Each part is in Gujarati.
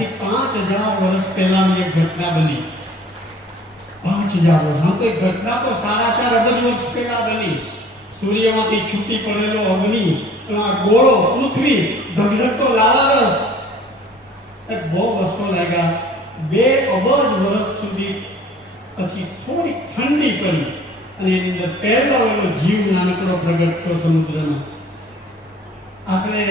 આજથી પાંચ હજાર વર્ષ પહેલાની એક ઘટના બની. પાંચ હજાર વર્ષ. હા તો એ ઘટના તો સાડા ચાર અબજ વર્ષ પહેલા બની. સૂર્યમાંથી છૂટી પડેલો અગ્નિ ગોળો, પૃથ્વી ધગધગતો લાવારસ સાહેબ, બહુ વર્ષો લાગ્યા. બે અબજ વર્ષ સુધી પછી થોડી ઠંડી પડી અને એની અંદર પહેલો એનો જીવ નાનકડો પ્રગટ થયો સમુદ્રનો આશરે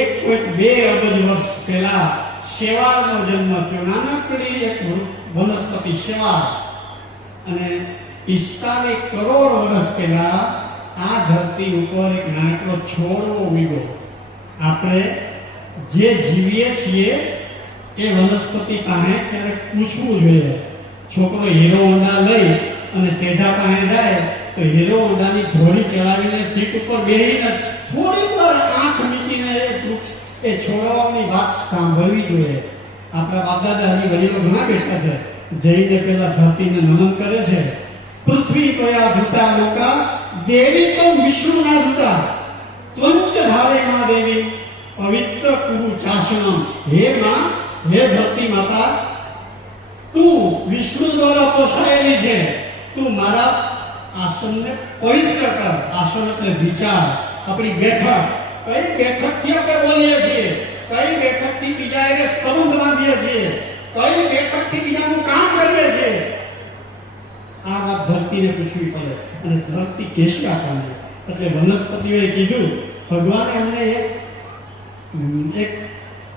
એક પોઈન્ટ બે અબજ વર્ષ પહેલા શેવાળનો જન્મ થયો. નાનકડી એક વનસ્પતિ શેવાળ. અને પિસ્તાલીસ કરોડ વર્ષ પહેલા આ ધરતી ઉપર એક નાનકડો છોડવો ઉગ્યો. આપણે જે જીવીએ છીએ એ વનસ્પતિ પાસે ત્યારે પૂછવું જોઈએ. છોકરો હીરો હોન્ડા લઈ અને સેઢા પાસે જાય તો હીરો હોન્ડાની ઘોડી ચડાવીને સીટ ઉપર બેસીને થોડીક વાર આંખ મીચીને વૃક્ષ એ છોડવાની વાત સાંભળવી જોઈએ. આપણા બાપદાદા હજી વડીલો ઘણા બેઠા છે. જઈને પેલા ધરતીને નમન કરે છે. પૃથ્વી કયા ધૂતા લોકા દેવી તો વિષ્ણુના ધૂતા ત્વંચ ધારે માં દેવી, પવિત્ર કુરુ ચાસનમ હે માં, હે ધરતી માતા, તું વિષ્ણુ દ્વારા પોષાયેલી છે. તું મારા આસનને પવિત્ર કર. આસન એટલે વિચાર. આપણી બેઠક. કઈ બેઠકથી આપણે બોલીએ છીએ? કઈ બેઠકથી બીજા એને સંબંધ બાંધીએ છીએ? કઈ બેઠકથી બીજાનું કામ કરીએ છીએ? આ વાત ધરતીને પૂછવી પડે અને ધરતી કેશી આપણને એટલે વનસ્પતિઓએ કીધું, ભગવાને અમને એક એક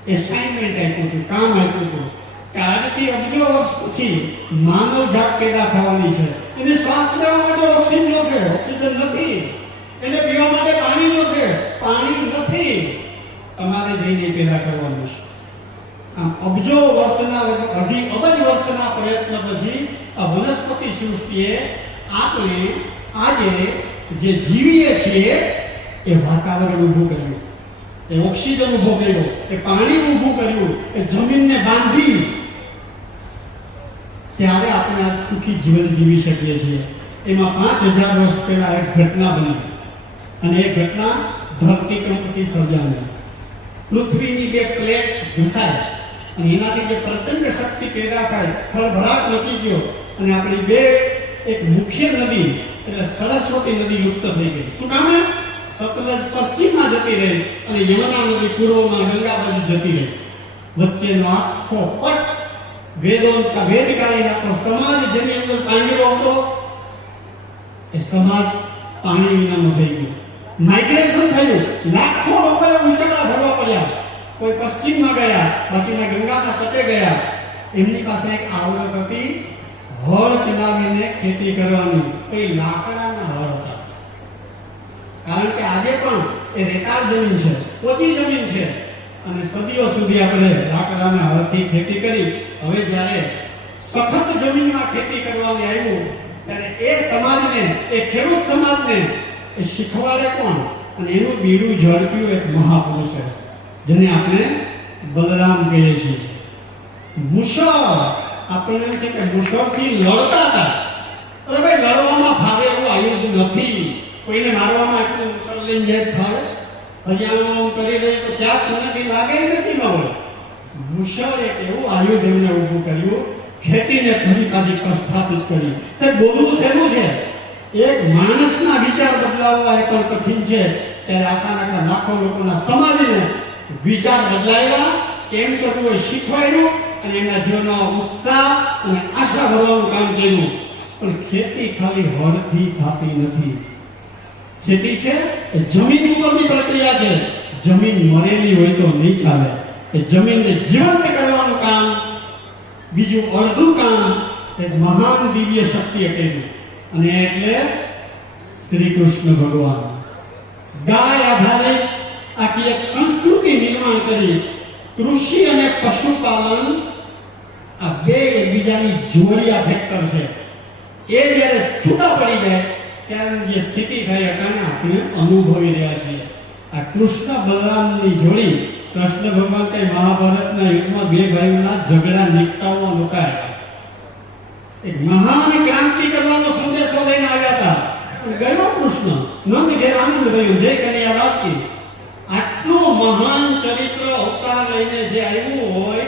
એસાઇનમેન્ટ આપ્યું હતું, કામ આપ્યું હતું, કે આજથી અબજો વર્ષ પછી માનવ જાત પેદા થવાની છે. એને શ્વાસ લેવા માટે ઓક્સિજન જોશે. ઓક્સિજન નથી એને પીવા માટે પાણી જોશે પાણી નથી તમારે જઈને પેદા કરવાનું છે. આમ અબજો વર્ષના લગભગ અઢી, અબજ વર્ષના પ્રયત્ન પછી આ વનસ્પતિ સૃષ્ટિએ આપણે આજે જે જીવીએ છીએ, એ વાતાવરણ ઊભું કર્યું. એ ઓક્સિજન ઊભો કર્યો, એ પાણી ઊભું કર્યું, એ જમીનને બાંધી. ત્યારે આપણે આ સુખી જીવન જીવી શકીએ છીએ. એમાં પાંચ હજાર વર્ષ પહેલા એક ઘટના બની. અને એ ઘટના ધરતીકંપથી સર્જાણી પૃથ્વીની બે પ્લેટ ઘસાય. અને એનાથી જે પ્રચંડ શક્તિ પેદા થાય, ખળભળાટ મચી ગયો. અને આપણી બે, એક મુખ્ય નદી, એટલે સરસ્વતી નદી લુપ્ત થઈ ગઈ. શું કામ સતલજ પશ્ચિમમાં જતી રહી અને યમુના નદી પૂર્વમાં ગંગા બાજુ જતી રહી. વચ્ચેનો આખો પટ વેદોંત વેદકાલીન આપણો સમાજ જેની અંદર પાંજરો હતો, એ સમાજ પાણી વિનાનો થઈ ગયો. માઇગ્રેશન થયું. લાખો લોકોએ ઉંચાડા ભરવા પડ્યા. કોઈ પશ્ચિમમાં ગયા, બાકીના ગંગાના તટે ગયા. એમની પાસે એક આવડત હતી, હળ ચલાવીને ખેતી કરવાની. એ લાકડાના હળ હતા. કારણ કે આજે પણ એ રેતાળ જમીન છે, ઓછી જમીન છે. અને સદીઓ સુધી આપણે લાકડાના હળથી ખેતી કરી. હવે જ્યારે સખત જમીનમાં ખેતી કરવાની આવ્યું, ત્યારે એ સમાજને, એ ખેડૂત સમાજને એ શીખવાડે કોણ? અને એનું બીડું ઝડપ્યું એક મહાપુરુષ. છે જેને આપણે બલરામ કહીએ છીએ. મુસળ આપણને એમ છે કે મુસળથી લડતા હતા. અરે ભાઈ, લડવામાં ફાવે એવું આયુધ નથી. કોઈને મારવામાં એટલું મુસળ લઈને જાય ફાવે હજી આમ આમ કરી રહી તો ક્યાંક કોનાથી લાગે નથી મળે મુસળ એક એવું આયુધ એમને ઊભું કર્યું. ખેતીને ફરી પાછી પ્રસ્થાપિત કરી. બોલવું શેનું છે? એક માણસના વિચાર બદલાવવા એ પણ કઠિન છે. ત્યારે આટલા આટલા લાખો લોકોના સમાજને વિચાર બદલાવ્યા કેમ કરવું એ શીખવાડ્યું અને એમના જીવનમાં ઉત્સાહ અને આશા ભરવાનું કામ કર્યું. પણ ખેતી ખાલી હળથી થતી નથી. ખેતી છે એ જમીન ઉપરની પ્રક્રિયા છે. જમીન મરેલી હોય તો નહીં ચાલે. એ જમીનને જીવંત કરવાનું કામ, બીજું અડધું કામ, એક મહાન દિવ્ય શક્તિએ કર્યું. અને એટલે શ્રી કૃષ્ણ ભગવાન. ગાય આધારિત આખી એક સંસ્કૃતિ નિર્માણ કરી કૃષિ અને પશુપાલન આ બે એકબીજાની જોડિયા ફેક્ટર છે. એ જ્યારે છૂટા પડી જાય, ત્યારે જે સ્થિતિ થઈ અટાણે આપણે અનુભવી રહ્યા છીએ. આ કૃષ્ણ બલરામની જોડી કૃષ્ણ ભગવાન કઈ મહાભારતના યુગમાં બે ભાઈઓના ઝઘડા નિપટાવવા એક મહાન ક્રાંતિ કરવાનો સંદેશો લઈને આવ્યા હતા. ગયો કૃષ્ણ નંદ ઘેર આનંદ ભર્યો. જય કન્યા લાગતી આટલું મહાન ચરિત્ર અવતાર લઈને જે આવ્યું હોય,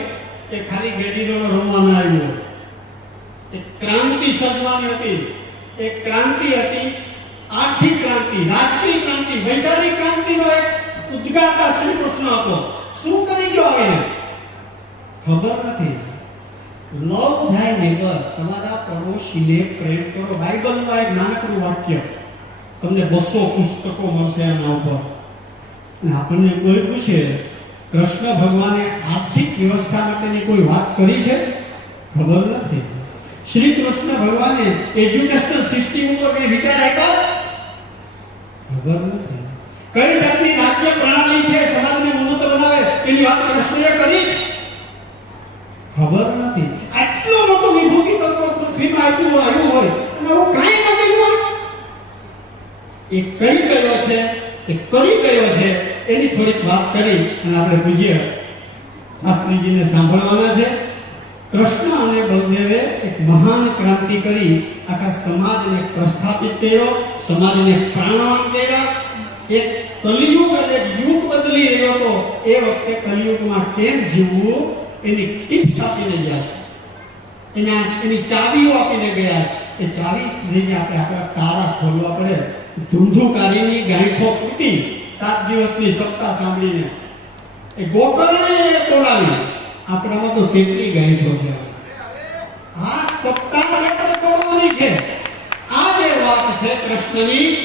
એ ખાલી ગેડીરોનો રમવામાં આવ્યો એક ક્રાંતિ સર્જવાની હતી. એક ક્રાંતિ હતી આર્થિક ક્રાંતિ, રાજકીય ક્રાંતિ વૈચારિક ક્રાંતિનો એક ઉદ્ગાતા શ્રી કૃષ્ણ હતો. શું કરી ગયો આવીને ખબર નથી. લવ થાય નેબર તમારા પડોશીને પ્રેમ કરો. બાઇબલમાં એક નાનકડું વાક્ય તમને બસો પુસ્તકો મળશે આના ઉપર. અને આપણને કોઈ પૂછે, કૃષ્ણ ભગવાને આર્થિક વ્યવસ્થા માટેની કોઈ વાત કરી છે? ખબર નથી. શ્રી કૃષ્ણ ભગવાને એજ્યુકેશનલ સિસ્ટમ ઉપર કઈ વિચાર આપ્યો? ખબર નથી. કઈ જાતની રાજ્ય પ્રણાલી છે? સમાજને ઉન્નત બનાવે? એની વાત કૃષ્ણએ કરી ખબર નથી આટલું આવ્યું હોય. અને હું કાંઈ ન કર્યું હોય. એ કઈ ગયો છે, એ કરી ગયો છે, એની થોડીક વાત કરી અને આપણે પૂજ્ય શાસ્ત્રીજીને સાંભળવાના છે. કૃષ્ણ અને બલદેવે એક મહાન ક્રાંતિ કરી આખા સમાજને પ્રસ્થાપિત કર્યો, સમાજને પ્રાણવાન કર્યા. એક કલિયુગ એટલે યુગ બદલી રહ્યો હતો. એ વખતે કલિયુગમાં કેમ જીવવું, એની ટીપ્સ આપીને ગયા છે. એના એની ચાવીઓ આપીને ગયા. છે એ ચાવી લઈને આપણે આપણા તારા ખોલવા પડે. ધૂંધુકારીની ગાંઠો તૂટી સાત દિવસની સપ્તાહ સાંભળીને. એ ગોકર્ણે તોડાવી. આપણામાં તો કેટલી ગાંઠો છે. આ સપ્તાહ આપણે તોડવાની છે. આ જે વાત છે કૃષ્ણની,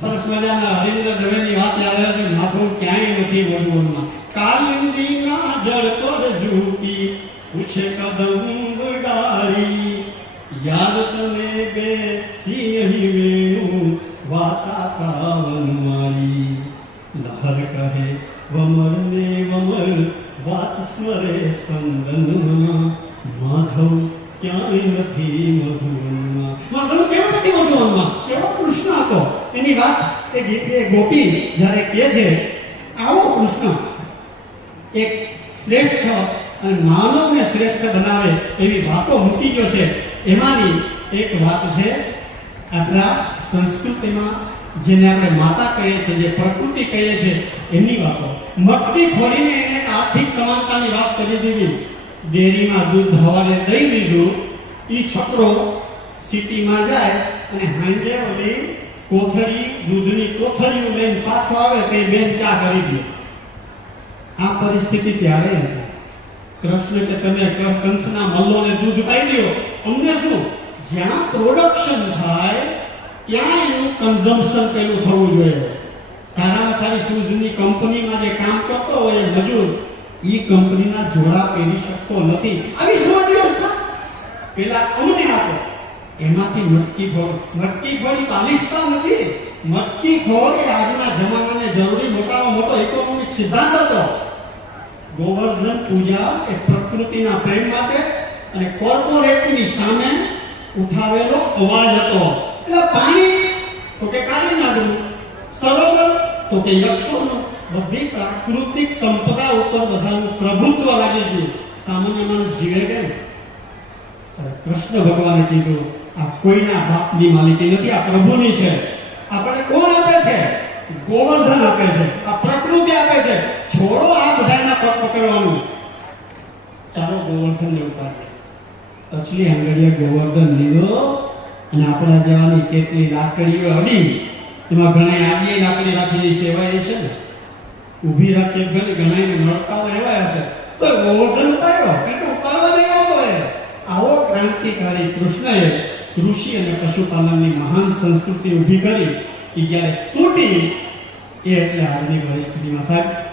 સરસ મજાના હરીન્દ્ર દવેની વાત યાદ આવે છે, માધવ ક્યાંય નથી વડવનમાં કાલિંદીના જળ પર ઝૂકી પૂછે કદમ ઉડાડી. યાદ તમે બે સિંહ વેણું, વાતા કાવન મારી. લહર કહે વમર ને વમર વાત સ્મરે સ્પંદનમાં. માધવ ક્યાંય નથી મધુવનમાં. માધવ કેવો નથી મધુવનમાં? કેવો કૃષ્ણ હતો? એની વાત એ ગોપી જ્યારે કહે છે, આવો કૃષ્ણ, એક શ્રેષ્ઠ અને માનવને શ્રેષ્ઠ બનાવે એવી વાતો મૂકી ગયો છે. એમાંની એક વાત છે, આપણા સંસ્કૃતિમાં જેને આપણે માતા કહીએ છીએ, જે પ્રકૃતિ કહીએ છીએ, એની વાતો. મટકી ખોલીને એને આર્થિક સમાનતાની વાત કરી દીધી. ડેરીમાં દૂધ હવાને દઈ દીધું. એ છોકરો સિટીમાં જાય અને હાંજે ઓલી કોથળી, દૂધની કોથળીઓ લઈને પાછો આવે તે બેન ચા કરી દે. આ પરિસ્થિતિ ત્યારે હતી કૃષ્ણ કે તમે કંસના મલ્લોને દૂધ પાઈ દો? અમને શું? જ્યાં પ્રોડક્શન થાય, ત્યાં એનું કન્ઝમ્પશન પેલું થવું જોઈએ. સારામાં સારી શૂઝની કંપનીમાં જે કામ કરતો હોય મજૂર એ કંપનીના જોડા પહેરી શકતો નથી. આવી સમજ્યો વ્યવસ્થા? પેલા અમને આપો. એમાંથી મટકી ફોડ. મટકી ફોડી પાલિસ્તા નથી. મટકી ફોડ એ આજના જમાનાને જરૂરી મોટામાં મોટો ઇકોનોમિક સિદ્ધાંત હતો. ગોવર્ધન પૂજા એ પ્રકૃતિના પ્રેમ માટે અને કોર્પોરેટની સામે ઉઠાવેલો અવાજ હતો. એટલે પાણી તો કે કાઢી નાખવું સરોવર તો કે યક્ષોનું, બધી પ્રાકૃતિક સંપદા ઉપર બધાનું પ્રભુત્વ લાગી ગયું. સામાન્ય માણસ જીવે કેમ? કૃષ્ણ ભગવાને કીધું, આ કોઈના બાપની માલિકી નથી, આ પ્રભુની છે. આપણે કોણ આપે છે? ગોવર્ધન આપે છે. પ્રકૃતિ આપે છે. છોડો આ બધાના પગ પકડવાનું. ચાલો ગોવર્ધનને ઉપાડીએ કચલી આંગળીએ ગોવર્ધન લીધો અને આપણા જેવાની કેટલી લાકડીઓ અડી, એમાં ઘણા આગી લાકડી રાખી સેવાય છે ને? ઊભી રાખી ઘણી ઘણા નડકાઓ એવા હશે. તો ગોવર્ધન ઉપાડ્યો. એટલે ઉપાડવા દેવાનો આવો ક્રાંતિકારી કૃષ્ણએ કૃષિ અને પશુપાલનની મહાન સંસ્કૃતિ ઊભી કરી, એ જ્યારે તૂટી એ એટલે આજની પરિસ્થિતિમાં સાહેબ